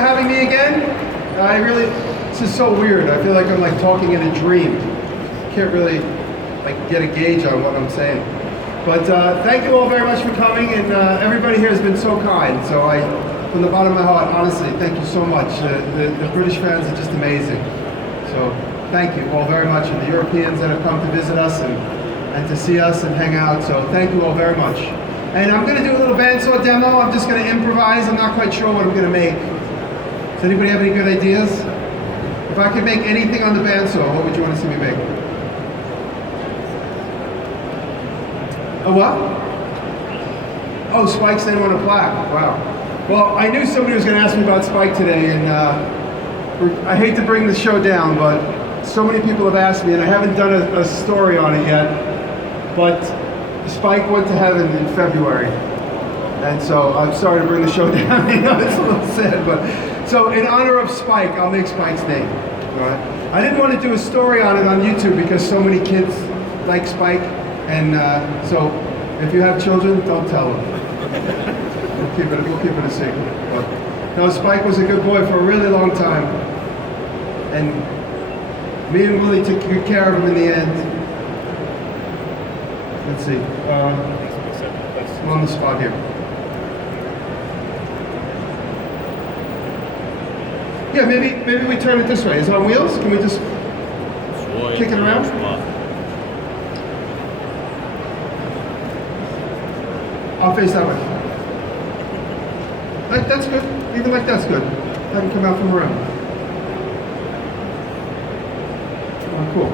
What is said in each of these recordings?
for having me again. This is so weird. I feel like I'm like talking in a dream. Can't really like get a gauge on what I'm saying. But thank you all very much for coming, and everybody here has been so kind. So from the bottom of my heart, honestly, thank you so much. The British fans are just amazing. So thank you all very much, and the Europeans that have come to visit us and to see us and hang out. So thank you all very much. And I'm going to do a little bandsaw demo. I'm just going to improvise. I'm not quite sure what I'm going to make. Does anybody have any good ideas? If I could make anything on the bandsaw, what would you want to see me make? A what? Oh, Spike's name on a plaque. Wow. Well, I knew somebody was going to ask me about Spike today, and I hate to bring the show down, but so many people have asked me, and I haven't done a story on it yet, but Spike went to heaven in February, and so I'm sorry to bring the show down. I know it's a little sad, but so in honor of Spike, I'll make Spike's name. All right? I didn't want to do a story on it on YouTube because so many kids like Spike, and so if you have children, don't tell them. We'll keep it a secret. But, no, Spike was a good boy for a really long time, and me and Willie took good care of him in the end. Let's see. I'm on the spot here. Yeah, maybe we turn it this way. Is it on wheels? Can we just kick it around? I'll face that way. That's good. Even like that's good. That can come out from around. Oh, cool.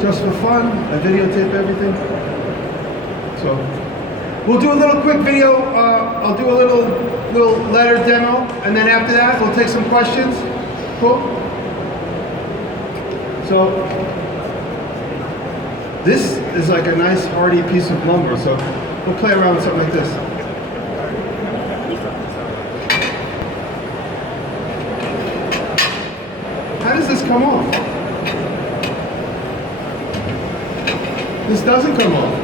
Just for fun, I videotape everything. So we'll do a little quick video. I'll do a little letter demo, and then after that, we'll take some questions. Cool. So this is like a nice hardy piece of lumber. So we'll play around with something like this. How does this come off? This doesn't come off.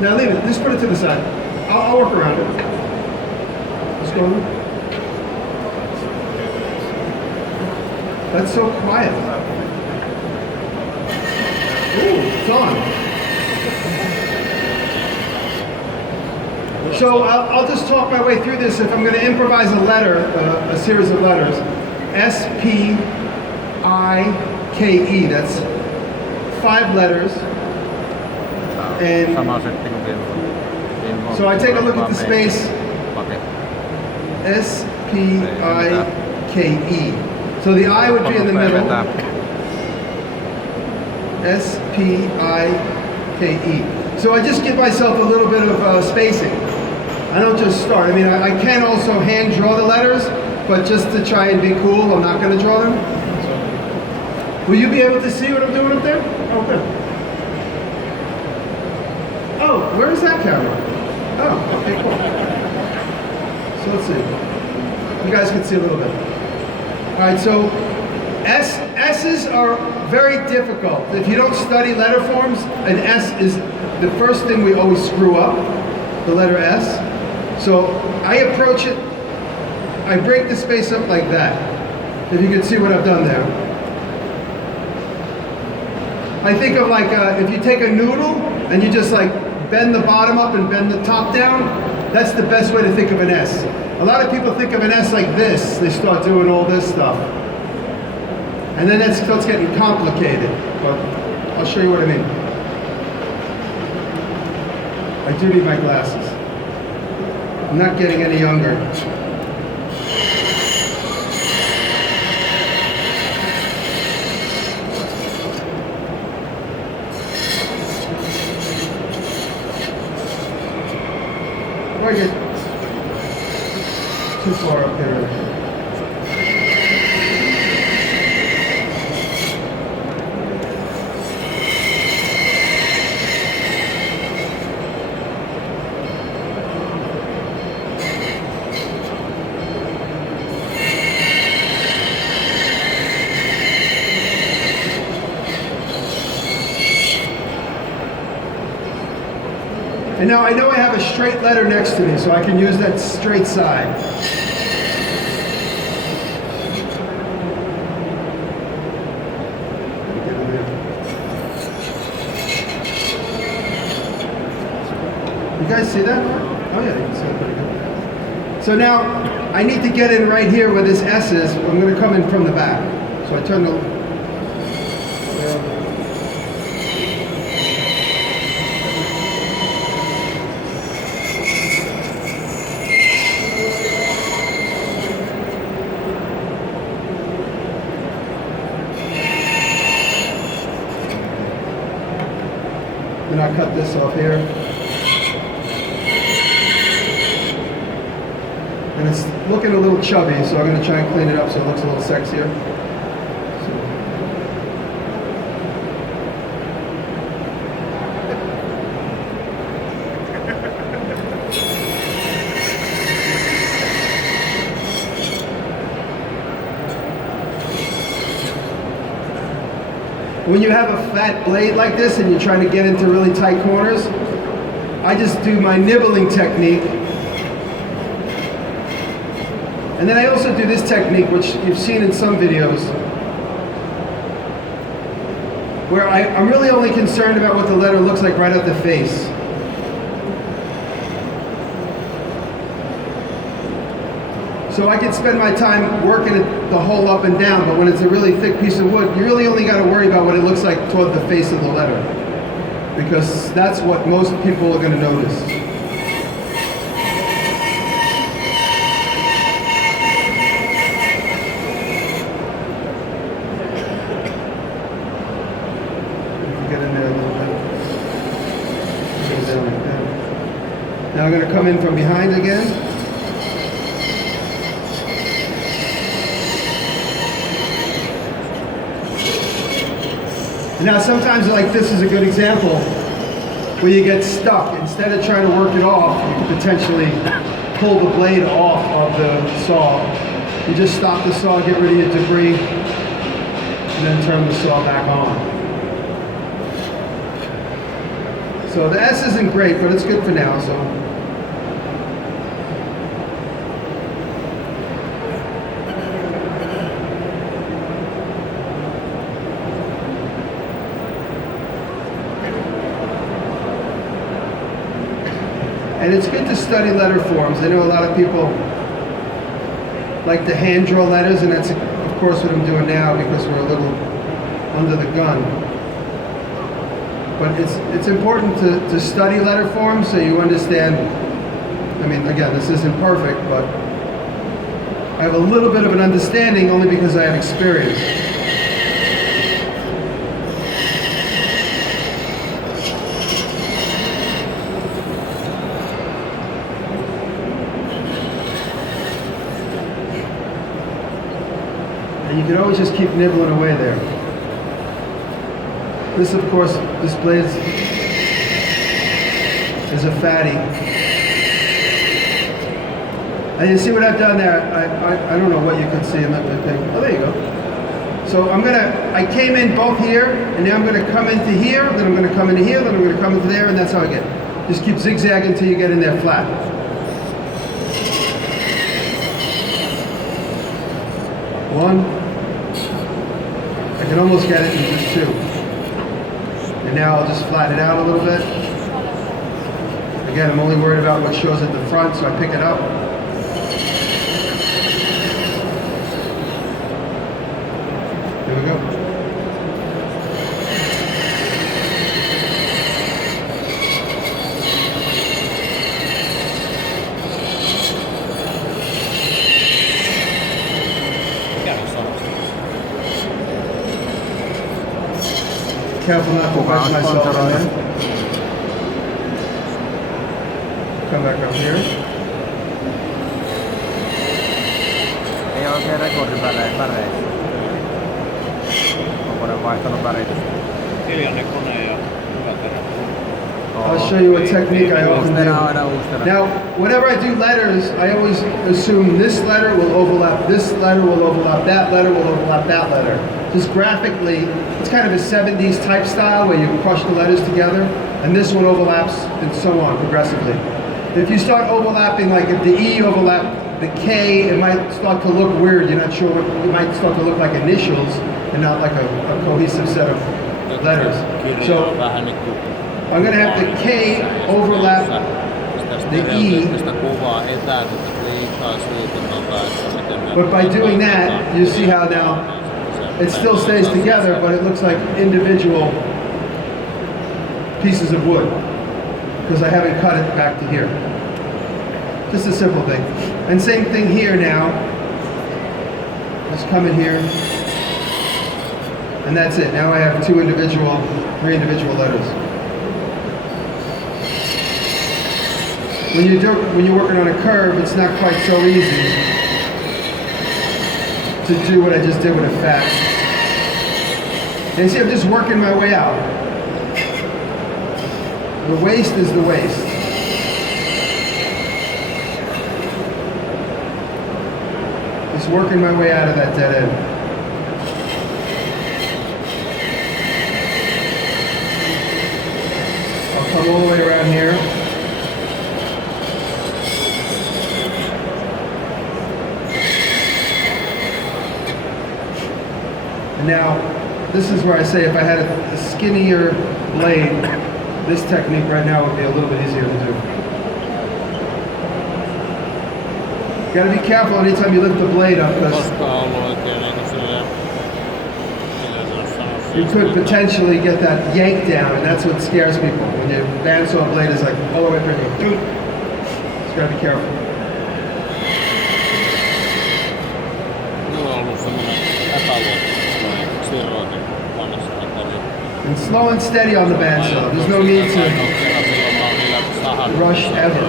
Now leave it. Just put it to the side. I'll work around it. What's going on? That's so quiet. Ooh, it's on. So I'll just talk my way through this. If I'm going to improvise a letter, a series of letters, S-P-I-K-E, that's 5 letters. And so I take a look at the space, S-P-I-K-E. So the I would be in the middle, S-P-I-K-E. So I just give myself a little bit of spacing. I don't just start. I mean, I can also hand draw the letters, but just to try and be cool, I'm not going to draw them. Will you be able to see what I'm doing up there? Oh, good. Oh, where is that camera? Oh, okay, cool. So let's see. You guys can see a little bit. All right, so S's are very difficult. If you don't study letter forms, an S is the first thing we always screw up, the letter S. So I approach it, I break the space up like that. If you can see what I've done there. I think of like, if you take a noodle and you just like bend the bottom up and bend the top down, that's the best way to think of an S. A lot of people think of an S like this. They start doing all this stuff. And then it starts getting complicated. But I'll show you what I mean. I do need my glasses. I'm not getting any younger. I get too far up there. now I know I have a straight letter next to me, so I can use that straight side. You guys see that? Oh yeah, you can see it pretty good. So now, I need to get in right here where this S is. I'm going to come in from the back. So I turn the... Then I cut this off here. And it's looking a little chubby, so I'm going to try and clean it up so it looks a little sexier. When you have a fat blade like this and you're trying to get into really tight corners, I just do my nibbling technique. And then I also do this technique, which you've seen in some videos, where I'm really only concerned about what the letter looks like right at the face. So I can spend my time working the hole up and down, but when it's a really thick piece of wood, you really only got to worry about what it looks like toward the face of the letter, because that's what most people are going to notice. Get in there a little bit. Get it down like that. Now I'm going to come in from behind again. And now sometimes like this is a good example where you get stuck. Instead of trying to work it off, you can potentially pull the blade off of the saw. You just stop the saw, get rid of your debris, and then turn the saw back on. So the S isn't great, but it's good for now. So. And it's good to study letter forms. I know a lot of people like to hand draw letters, and that's of course what I'm doing now because we're a little under the gun. But it's important to study letter forms so you understand. I mean, again, this isn't perfect, but I have a little bit of an understanding only because I have experience. And you can always just keep nibbling away there. This, of course, displays is a fatty. And you see what I've done there? I don't know what you can see in that thing. Oh, there you go. So I came in both here, and now I'm gonna come into here, then I'm gonna come into here, then I'm gonna come into there, and that's how I get. Just keep zigzagging until you get in there flat. One. I can almost get it in just two. And now I'll just flatten it out a little bit. Again, I'm only worried about what shows at the front, so I pick it up. Here we go. Careful not to wedge myself in there. Come back up here. Ei oikein rekordiväreistä. Onko ne vaihtanut väritystä? Hiljainen kone ja hyvä terä. I'll show you a technique I often do. Now, whenever I do letters, I always assume this letter will overlap, this letter will overlap, that letter will overlap that letter. Just graphically, it's kind of a 70s type style where you crush the letters together. and this one overlaps, and so on progressively. If you start overlapping, like if the E overlap the K, it might start to look weird. You're not sure what, it might start to look like initials and not like a cohesive set of letters. So I'm going to have the K overlap the E, but by doing that, you see how now it still stays together, but it looks like individual pieces of wood because I haven't cut it back to here. Just a simple thing. And same thing here now. Just come in here. And that's it. Now I have three individual letters. When you're working on a curve, it's not quite so easy to do what I just did with a fat. And you see, I'm just working my way out. The waste is the waste. Just working my way out of that dead end. I'll come all the way around here. And now, this is where I say if I had a skinnier blade, this technique right now would be a little bit easier to do. You gotta be careful anytime you lift the blade up because you could potentially get that yank down, and that's what scares people. When your bandsaw blade is like all the way through, you just gotta be careful. And slow and steady on the bandsaw. There's no need to rush ever.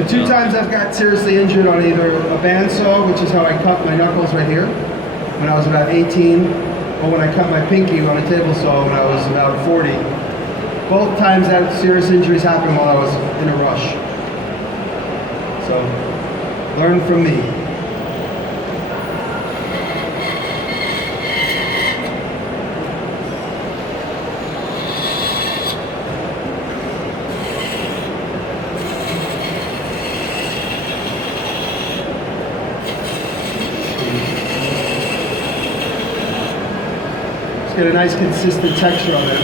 The two times I've got seriously injured on either a bandsaw, which is how I cut my knuckles right here, when I was about 18, or when I cut my pinky on a table saw when I was about 40. Both times that serious injuries happened while I was in a rush. So, learn from me. Get a nice consistent texture on it.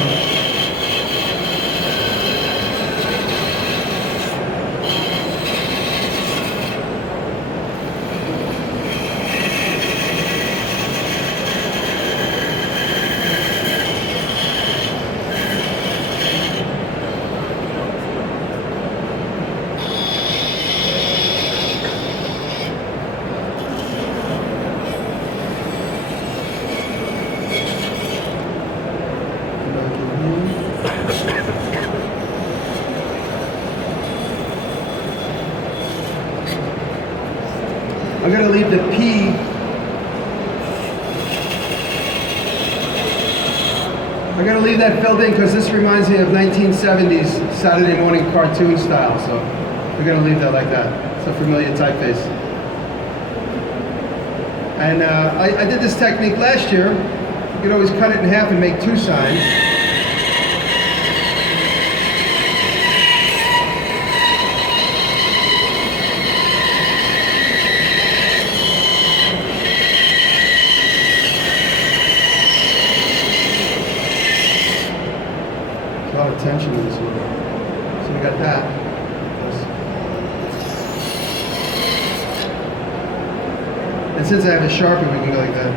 I'm going to leave the P. I'm going to leave that filled in because this reminds me of 1970s Saturday morning cartoon style. So we're going to leave that like that. It's a familiar typeface. And I did this technique last year. You could always cut it in half and make two signs. A lot of tension in this one. So we got that. And since I have a Sharpie, we can go like that.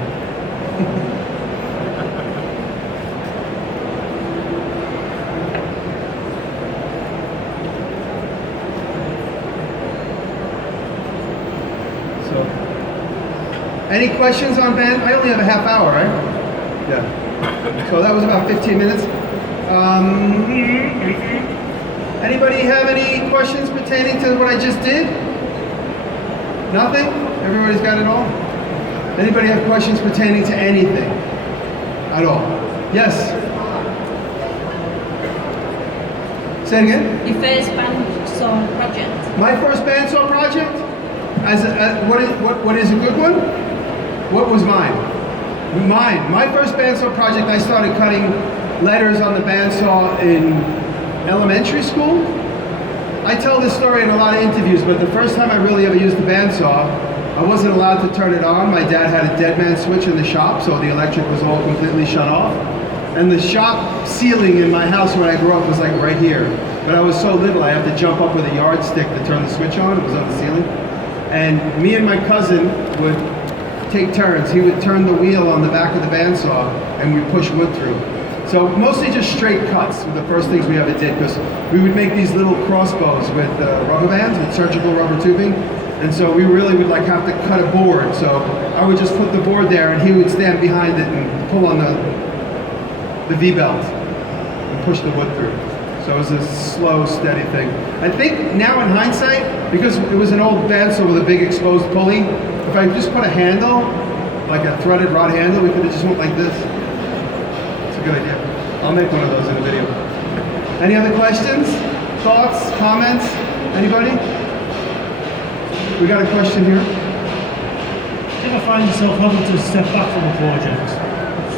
So, any questions on band? I only have a half hour, right? Yeah. So that was about 15 minutes. Anybody have any questions pertaining to what I just did? Nothing? Everybody's got it all? Anybody have questions pertaining to anything at all? Yes? Say it again? Your first bandsaw project? My first bandsaw project? What is a good one? What was mine? Mine. My first bandsaw project, I started cutting letters on the bandsaw in elementary school. I tell this story in a lot of interviews, but the first time I really ever used the bandsaw, I wasn't allowed to turn it on. My dad had a dead man switch in the shop, so the electric was all completely shut off. And the shop ceiling in my house when I grew up was like right here. But I was so little, I had to jump up with a yardstick to turn the switch on. It was on the ceiling. And me and my cousin would take turns. He would turn the wheel on the back of the bandsaw and we'd push wood through. So mostly just straight cuts were the first things we ever did, because we would make these little crossbows with rubber bands, with surgical rubber tubing. And so we really would like have to cut a board. So I would just put the board there and he would stand behind it and pull on the V-belt and push the wood through. So it was a slow, steady thing. I think now in hindsight, because it was an old bandsaw with a big exposed pulley, if I just put a handle, like a threaded rod handle, we could have just went like this. It's a good idea. I'll make one of those in a video. Any other questions, thoughts, comments? Anybody? We got a question here. Do you ever find yourself having to step back from a project?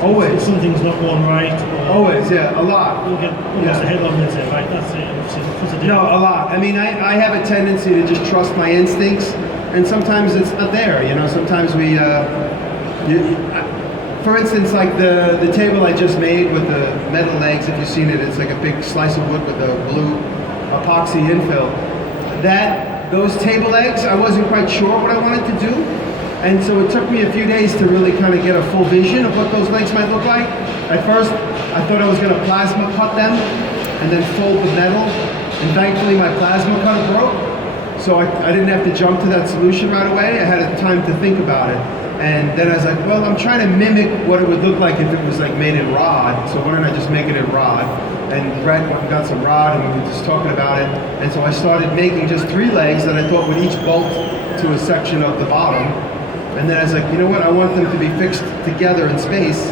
Always. If something's not going right? Or Always, yeah, a lot. you'll get almost a head on and say, right, that's it. No, a lot. I mean, I have a tendency to just trust my instincts, and sometimes it's not there, you know. Sometimes we, for instance, like the table I just made with the metal legs, if you've seen it, it's like a big slice of wood with a blue epoxy infill. Those table legs, I wasn't quite sure what I wanted to do. And so it took me a few days to really kind of get a full vision of what those legs might look like. At first, I thought I was going to plasma cut them and then fold the metal. And thankfully, my plasma cutter broke. So I didn't have to jump to that solution right away. I had time to think about it. And then I was like, well, I'm trying to mimic what it would look like if it was like made in rod. So why don't I just make it in rod? And Brett went and got some rod and we were just talking about it. And so I started making just 3 legs that I thought would each bolt to a section of the bottom. And then I was like, you know what, I want them to be fixed together in space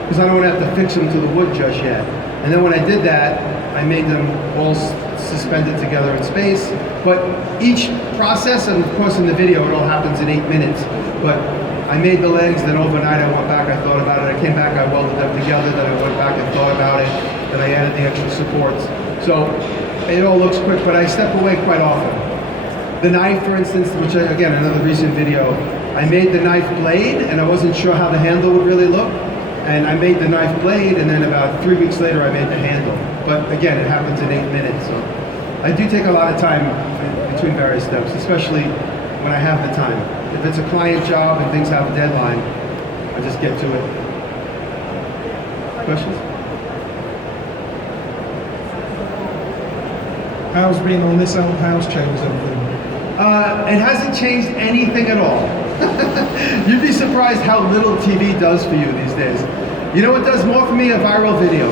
because I don't want to have to fix them to the wood just yet. And then when I did that, I made them all suspended together in space. But each process, and of course in the video it all happens in 8 minutes, but I made the legs, then overnight I went back, I thought about it, I came back, I welded them together, then I went back and thought about it, then I added the extra supports. So it all looks quick, but I step away quite often. The knife, for instance, which again, another recent video, I made the knife blade and I wasn't sure how the handle would really look. And I made the knife blade and then about 3 weeks later I made the handle. But again, it happens in 8 minutes. So I do take a lot of time between various steps, especially when I have the time. If it's a client job and things have a deadline, I just get to it. Questions? How's being on this old house changed everything? It hasn't changed anything at all. You'd be surprised how little TV does for you these days. You know what does more for me? A viral video.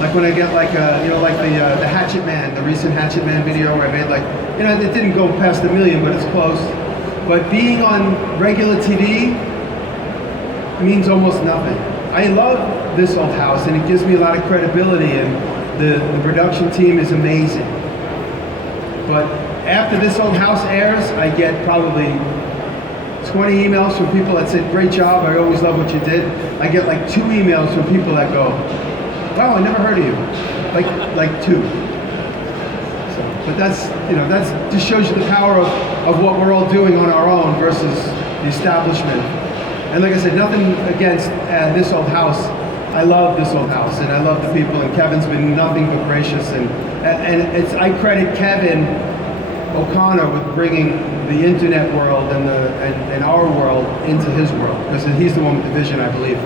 Like when I get like, like the Hatchet Man, the recent Hatchet Man video where I made like, it didn't go past 1 million, but it's close. But being on regular TV means almost nothing. I love this old house and it gives me a lot of credibility and the production team is amazing. But after this old house airs, I get probably 20 emails from people that said, great job, I always love what you did. I get like 2 emails from people that go, wow, I never heard of you. Like 2. So, but that's just shows you the power of what we're all doing on our own versus the establishment. And like I said, nothing against this old house. I love this old house and I love the people, and Kevin's been nothing but gracious, and I credit Kevin O'Connor with bringing the internet world and our world into his world, because he's the one with the vision, I believe.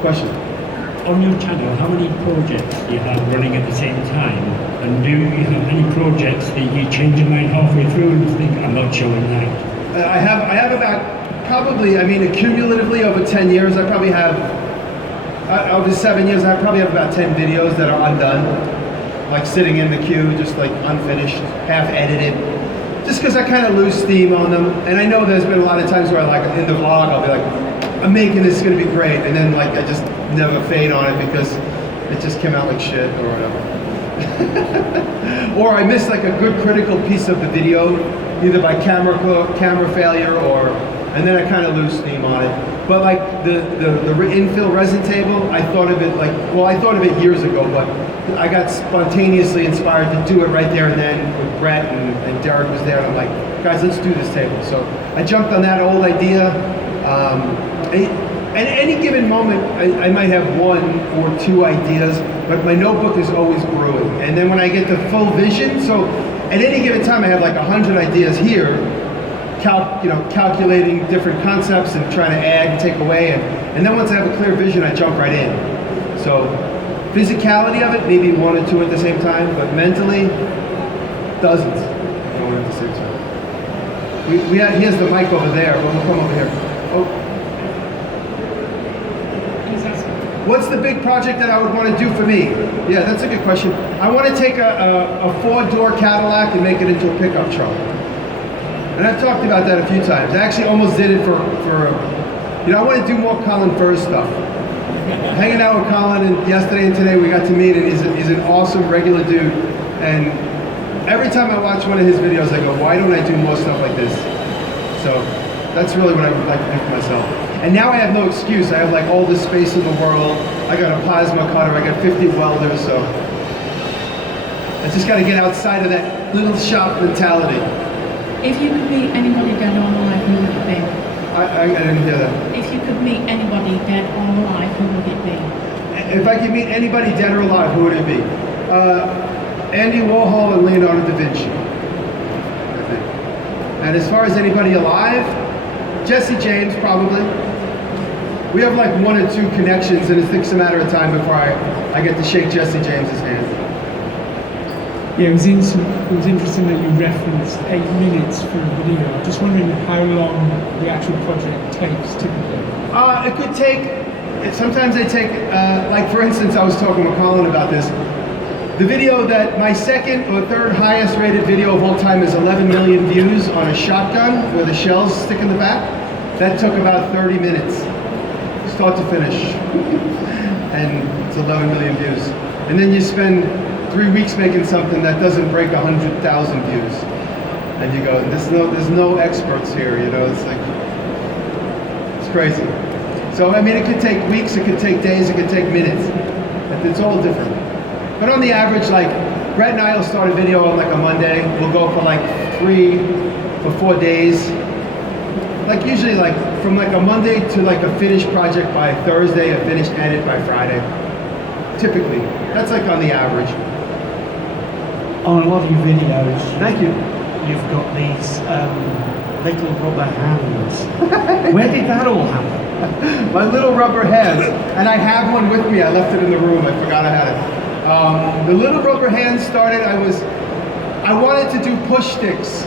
Question? On your channel, how many projects do you have running at the same time? And do you have any projects that you change your mind halfway through and think, I'm not showing that? I have about, probably, cumulatively over 10 years, I probably have, over 7 years, I probably have about 10 videos that are undone. Like sitting in the queue, just like unfinished, half edited. Just because I kind of lose steam on them. And I know there's been a lot of times where in the vlog, I'll be like, I'm making this, it's gonna be great. And then I just never fade on it because it just came out like shit or whatever. Or I miss like a good critical piece of the video, either by camera failure and then I kind of lose steam on it. But like the infill resin table, I thought of it I thought of it years ago, but I got spontaneously inspired to do it right there and then with Brett and Derek was there, and I'm like, guys, let's do this table. So I jumped on that old idea. At any given moment, I might have 1 or 2 ideas, but my notebook is always brewing. And then when I get the full vision, so at any given time, I have like 100 ideas here, calculating different concepts and trying to add and take away. And then once I have a clear vision, I jump right in. So physicality of it, maybe 1 or 2 at the same time, but mentally, dozens going at the same time. He has the mic over there, but we'll come over here. Oh. What's the big project that I would want to do for me? Yeah, that's a good question. I want to take a 4-door Cadillac and make it into a pickup truck. And I've talked about that a few times. I actually almost did it for I want to do more Colin Firth stuff. Hanging out with Colin and yesterday and today we got to meet, and he's an awesome regular dude. And every time I watch one of his videos, I go, why don't I do more stuff like this? So that's really what I would like to do for myself. And now I have no excuse. I have like all the space in the world. I got a plasma cutter. I got 50 welders. So I just got to get outside of that little shop mentality. If you could meet anybody dead or alive, who would it be? I didn't hear that. If you could meet anybody dead or alive, who would it be? If I could meet anybody dead or alive, who would it be? Andy Warhol and Leonardo da Vinci, I think. And as far as anybody alive, Jesse James, probably. We have like 1 or 2 connections, and it takes a matter of time before I get to shake Jesse James's hand. Yeah, it was interesting that you referenced 8 minutes for a video. I'm just wondering how long the actual project takes typically. It could take, sometimes they take, like for instance, I was talking with Colin about this. The video that my 2nd or 3rd highest rated video of all time is 11 million views on a shotgun where the shells stick in the back. That took about 30 minutes, start to finish. And it's 11 million views. And then you spend 3 weeks making something that doesn't break 100,000 views. And you go, there's no experts here, it's like, it's crazy. So, I mean, it could take weeks, it could take days, it could take minutes. It's all different. But on the average, like, Brett and I will start a video on like a Monday. We'll go for like 3 or 4 days. Like usually like from like a Monday to like a finished project by Thursday, a finished edit by Friday. Typically. That's like on the average. On a lot of your videos, Thank you. you've got these little rubber hands. Where did that all happen? My little rubber hands. And I have one with me. I left it in the room. I forgot I had it. The little rubber hands started, I wanted to do push sticks.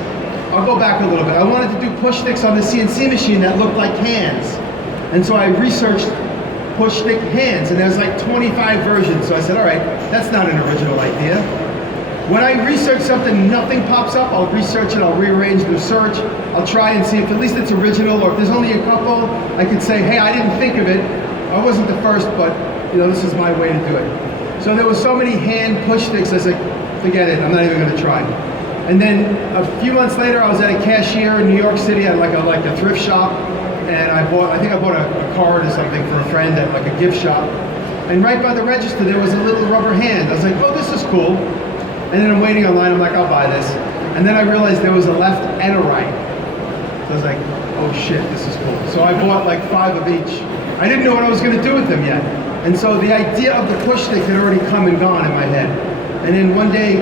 I'll go back a little bit. I wanted to do push sticks on the CNC machine that looked like hands. And so I researched push stick hands, and there's like 25 versions. So I said, all right, that's not an original idea. When I research something, nothing pops up, I'll research it, I'll rearrange the search. I'll try and see if at least it's original, or if there's only a couple, I could say, hey, I didn't think of it. I wasn't the first, but this is my way to do it. So there were so many hand push sticks, I said, forget it, I'm not even gonna try. And then a few months later, I was at a cashier in New York City at like a thrift shop, and I think I bought a card or something for a friend at like a gift shop. And right by the register, there was a little rubber hand. I was like, oh, this is cool. And then I'm waiting online, I'm like, I'll buy this. And then I realized there was a left and a right. So I was like, oh shit, this is cool. So I bought like 5 of each. I didn't know what I was gonna do with them yet. And so the idea of the push stick had already come and gone in my head. And then one day,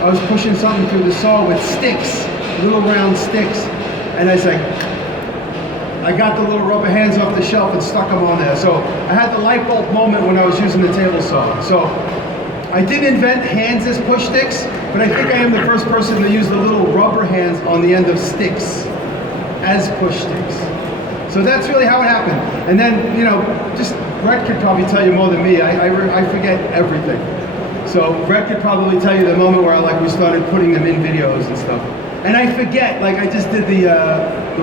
I was pushing something through the saw with sticks, little round sticks. And I was like, I got the little rubber hands off the shelf and stuck them on there. So I had the light bulb moment when I was using the table saw. So I didn't invent hands as push sticks, but I think I am the first person to use the little rubber hands on the end of sticks as push sticks. So that's really how it happened. And then, just Brett could probably tell you more than me. I forget everything. So Brett could probably tell you the moment where we started putting them in videos and stuff. And I forget, like I just did the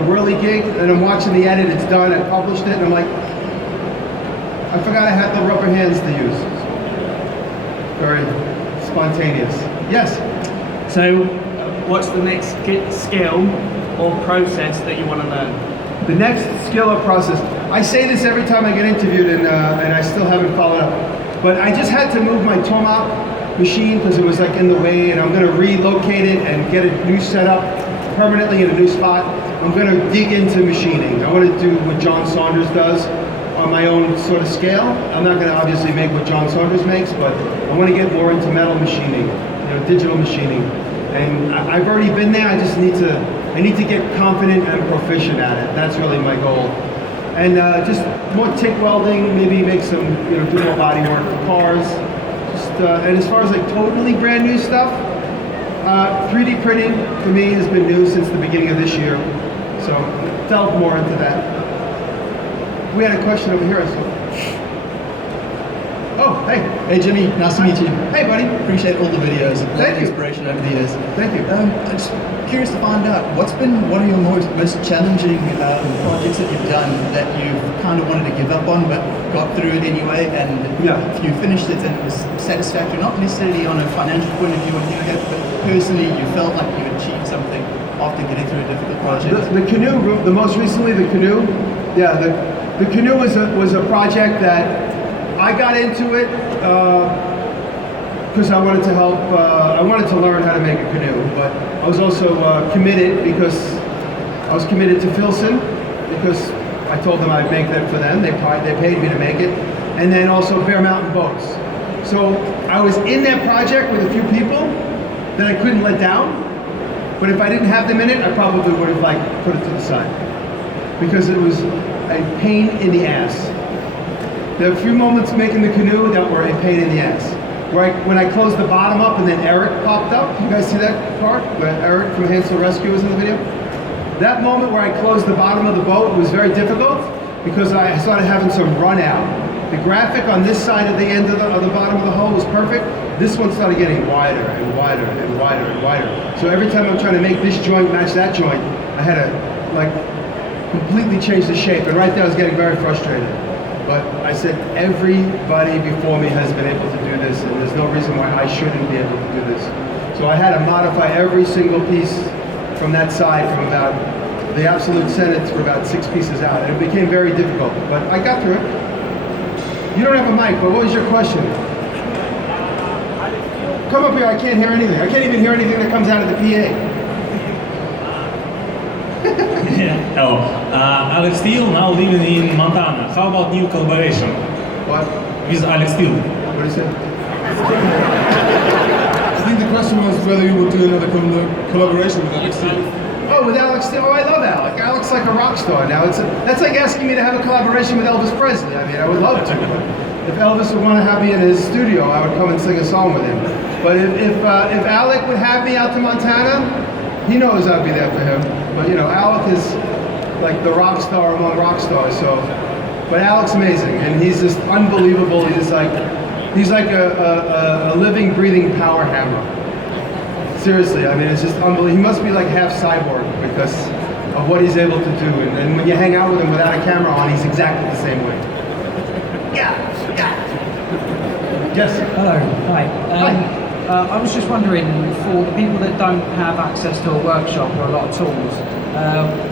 Whirly gig, and I'm watching the edit, it's done, I published it, and I'm like, I forgot I had the rubber hands to use. Very spontaneous. Yes? So, what's the next skill or process that you want to learn? The next skill or process. I say this every time I get interviewed, and I still haven't followed up. But I just had to move my tomahawk machine because it was like in the way, and I'm going to relocate it and get a new setup permanently in a new spot. I'm going to dig into machining. I want to do what John Saunders does on my own sort of scale. I'm not going to obviously make what John Saunders makes, but I want to get more into metal machining, digital machining. And I've already been there. I need to get confident and proficient at it. That's really my goal. And just more TIG welding, maybe make some, do more body work for cars. And as far as like totally brand new stuff, 3D printing for me has been new since the beginning of this year. So delve more into that. We had a question over here, I saw. Oh, hey. Hey Jimmy, nice to meet you. Hey buddy. Appreciate all the videos. Thank you. Inspiration over the years. Thank you. I'm just curious to find out, what's been one of your most challenging projects that you've done that you've kind of wanted to give up on but got through it anyway, and if you finished it and it was satisfactory, not necessarily on a financial point of view or anything like that, but personally you felt like you achieved something after getting through a difficult project? The canoe, the most recently the canoe, the canoe was a project that I got into it because I wanted to help, I wanted to learn how to make a canoe, but I was also committed because I was committed to Filson because I told them I'd make that for them. They paid me to make it. And then also Bear Mountain Boats. So I was in that project with a few people that I couldn't let down, but if I didn't have them in it, I probably would have put it to the side because it was a pain in the ass. There were a few moments making the canoe that were a pain in the ass. When I closed the bottom up and then Eric popped up, you guys see that part? Where Eric from Hansel Rescue was in the video? That moment where I closed the bottom of the boat was very difficult because I started having some run out. The graphic on this side of the end of the bottom of the hull was perfect. This one started getting wider and wider and wider and wider. So every time I'm trying to make this joint match that joint, I had to completely change the shape. And right there I was getting very frustrated. But I said, everybody before me has been able to do this, and there's no reason why I shouldn't be able to do this. So I had to modify every single piece from that side, from about the absolute center for about 6 pieces out. And it became very difficult, but I got through it. You don't have a mic, but what was your question? Come up here, I can't hear anything. I can't even hear anything that comes out of the PA. Hello, Alex Steele, now living in Montana. How about new collaboration? What? With Alex Steele. What did he say? I think the question was whether you would do another collaboration with Alex Steele. Oh, with Alex Steele? Oh, I love Alex. Alex like a rock star now. That's like asking me to have a collaboration with Elvis Presley. I mean, I would love to. If Elvis would want to have me in his studio, I would come and sing a song with him. But if Alec would have me out to Montana, he knows I'd be there for him. But Alec is like the rock star among rock stars. So, but Alec's amazing, and he's just unbelievable. He's like a living, breathing power hammer. Seriously, I mean, it's just unbelievable. He must be like half cyborg because of what he's able to do. And when you hang out with him without a camera on, he's exactly the same way. Yeah. Yes. Hello. Hi. I was just wondering, for the people that don't have access to a workshop or a lot of tools,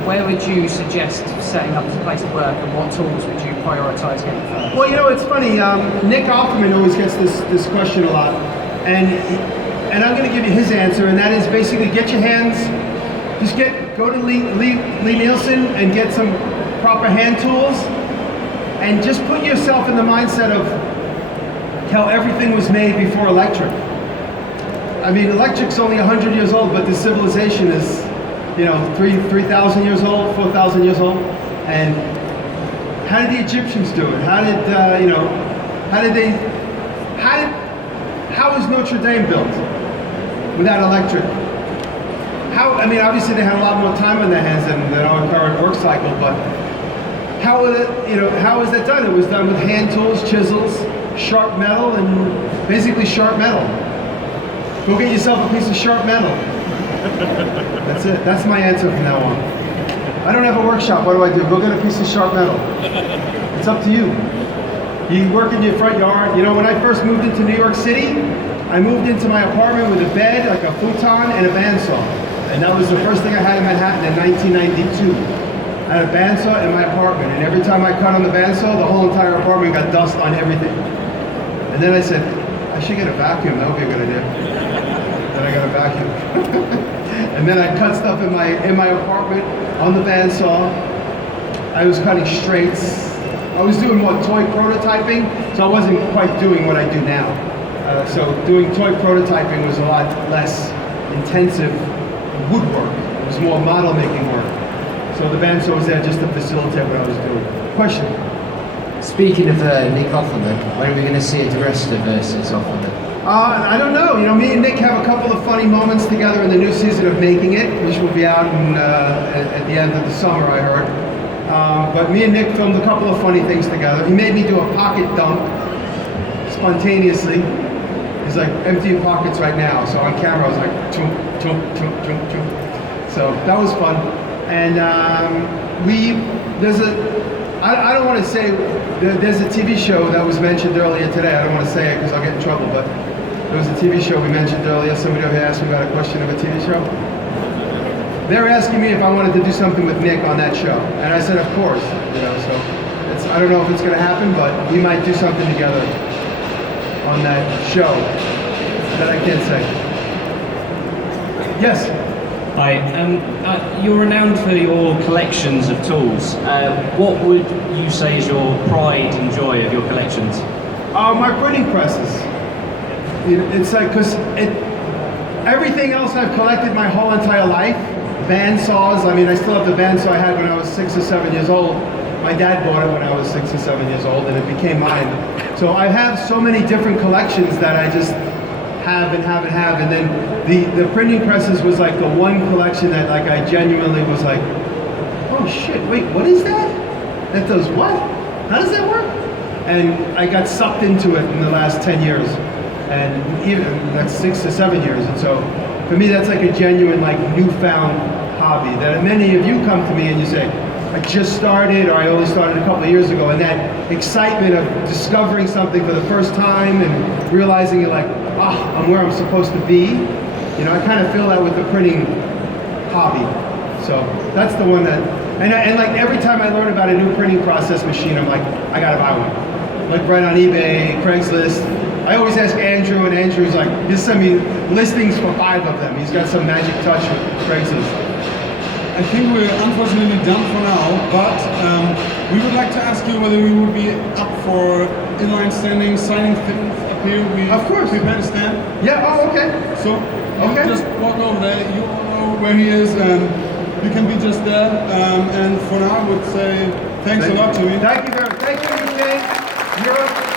where would you suggest setting up as a place to work, and what tools would you prioritise getting first? Well, it's funny. Nick Offerman always gets this question a lot, and I'm going to give you his answer, and that is basically get your hands, go to Lee Nielsen and get some proper hand tools, and just put yourself in the mindset of how everything was made before electric. I mean, electric's only 100 years old, but the civilization is, 3,000 years old, 4,000 years old. And how did the Egyptians do it? How was Notre Dame built without electric? Obviously they had a lot more time on their hands than our current work cycle, but how was that done? It was done with hand tools, chisels, sharp metal, and basically sharp metal. Go get yourself a piece of sharp metal. That's it. That's my answer from now on. I don't have a workshop. What do? Go get a piece of sharp metal. It's up to you. You work in your front yard. When I first moved into New York City, I moved into my apartment with a bed, like a futon, and a bandsaw. And that was the first thing I had in Manhattan in 1992. I had a bandsaw in my apartment, and every time I cut on the bandsaw, the whole entire apartment got dust on everything. And then I said, I should get a vacuum, that would be a good idea. Then I got a vacuum. And then I cut stuff in my apartment on the bandsaw. I was cutting straights. I was doing toy prototyping, so I wasn't quite doing what I do now. So doing toy prototyping was a lot less intensive woodwork. It was more model making work. So the bandsaw was there just to facilitate what I was doing. Question? Speaking of Nick Offerman, when are we going to see a Diresta versus Offerman? I don't know. You know, me and Nick have a couple of funny moments together in the new season of Making It, which will be out at the end of the summer, I heard. But me and Nick filmed a couple of funny things together. He made me do a pocket dunk spontaneously. He's like, empty your pockets right now. So on camera, I was like, chunk, chunk, chunk, chunk, chunk. So that was fun. And I don't want to say, there's a TV show that was mentioned earlier today. I don't want to say it because I'll get in trouble, but there was a TV show we mentioned earlier. Somebody over here asked me about a question of a TV show. They're asking me if I wanted to do something with Nick on that show. And I said, of course, you know, so I don't know if it's going to happen, but we might do something together on that show that I can't say. Yes? Hi, you're renowned for your collections of tools. What would you say is your pride and joy of your collections? My printing presses. It's like, because everything else I've collected my whole entire life. Bandsaws, I mean, I still have the bandsaw I had when I was 6 or 7 years old. My dad bought it when I was 6 or 7 years old, and it became mine. So I have so many different collections that I just have and have and have. And then the printing presses was like the one collection that like I genuinely was like, oh shit, wait, what is that? That does what? How does that work? And I got sucked into it in the last 10 years. And even that's 6 to 7 years. And so for me, that's like a genuine, like newfound hobby that many of you come to me and you say, I just started, or I only started a couple of years ago, and that excitement of discovering something for the first time and realizing you're like, I'm where I'm supposed to be. You know, I kind of feel that with the printing hobby. So that's the one that, and like every time I learn about a new printing process machine, I'm like, I gotta buy one. Like right on eBay, Craigslist. I always ask Andrew, and Andrew's like, he'll send me listings for 5 of them. He's got some magic touch with Craigslist. I think we're unfortunately done for now, but we would like to ask you whether we would be up for inline standing, signing things up here. Of course. Prepare to stand. Yeah, oh, okay. So, you just walk over there, you all know where he is, and you can be just there. And for now, I would say thanks a lot to you. Thank you very much. Thank you, UK, Europe.